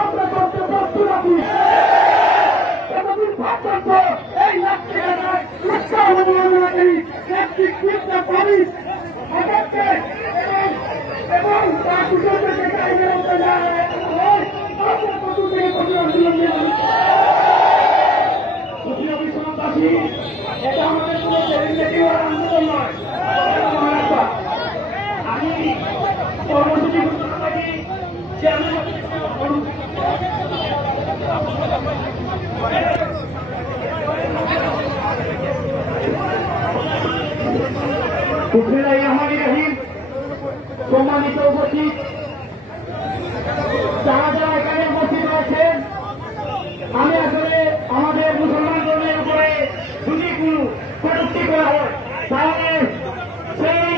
আমরা করতে প্রস্তুত আছি। এতদিন পর্যন্ত এই পুলিশ এবং তার কুকুরদেরকে এটা আমাদের কোন আন্দোলন নয়। আমি কর্মসূচি ঘোষণা করি যে আমি সম্মানিত উপস্থিত যারা যারা এখানে উপস্থিত রয়েছেন, আমি আসলে আমাদের মুসলমান ধর্মের উপরে যদি কোনো কটূক্তি করা হয় তাহলে সেই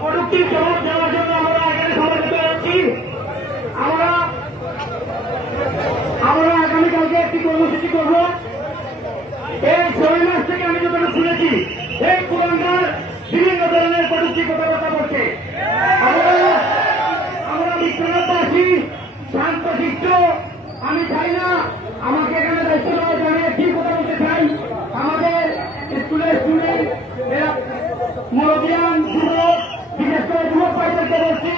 কটূক্তির জবাব দেওয়ার জন্য আমরা এখানে সমবেত হচ্ছি। আমরা আগামীকালকে একটি কর্মসূচি করব। এই 6 মাস থেকে আমি যতটা শুনেছি এই কুলাঙ্গার বিভিন্ন ধরনের কটূক্তি কথাবার্তা বলছে। আমরা বিশ্বনাথবাসী শান্ত শিষ্ট, আমি চাই না আমাকে এখানে দায়িত্ব দেওয়া জানে কি কথা বলতে চাই। আমাদের স্কুলের স্টুডেন্ট মুরব্বিয়ান যুবক, বিশেষ করে যুবক ভাইদেরকে বলছি,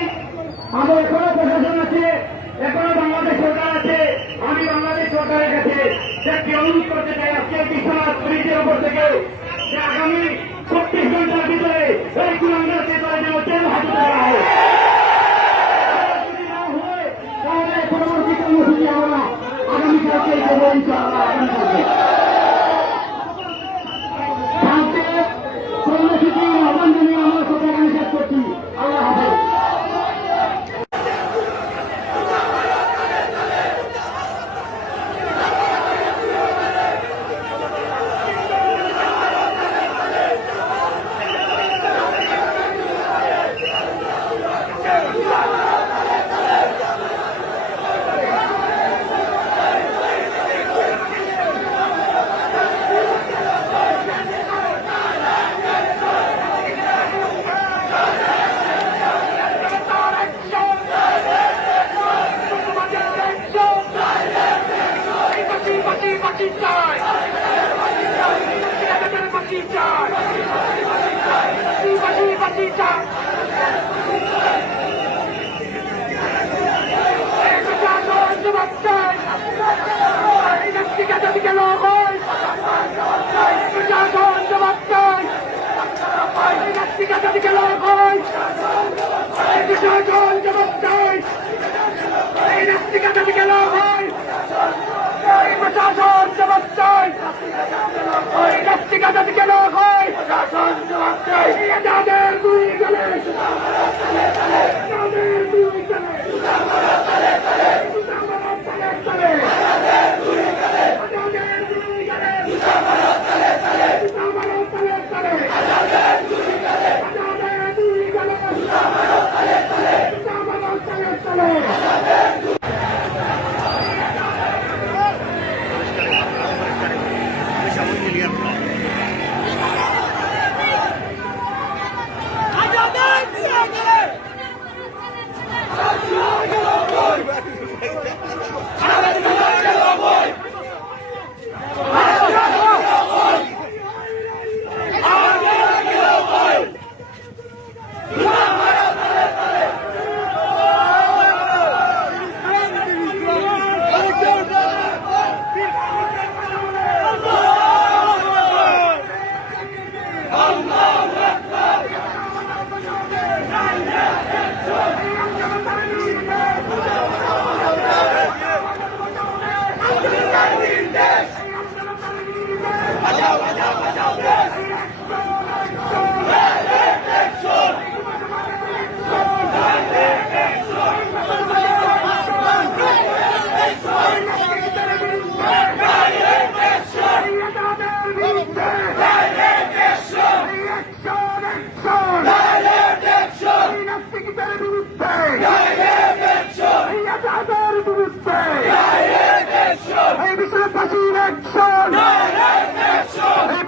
আমরা এখনো প্রশাসন আছে, এখনো বাংলাদেশ সরকার আছে। আমি বাংলাদেশ সরকারের কাছে একটি অনুরোধ করতে চাই আজকে বিশ্বনাথ ব্রিজের উপর থেকে যে আগামী 36 ঘন্টার ভিতরে এই কুলাঙ্গারকে তারা যেন জেল হাজতে করা হয়। তাহলে পরবর্তী কর্মসূচি আমরা আগামীকালকে দেবো ইনশাআল্লাহ। আগামীকালকে শান্তির কর্মসূচি আহ্বান জানিয়ে আমরা সরকারকে শেষ করছি। আল্লাহ হাফেজ।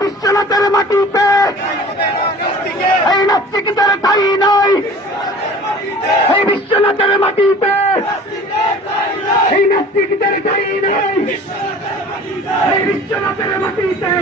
বিশ্বনাথের মাটিতে এই নাস্তিকদের ঠাঁই নাই, এই বিশ্বনাথের মাটিতে নাস্তিকদের ঠাঁই নেই এই বিশ্বনাথের মাটিতে।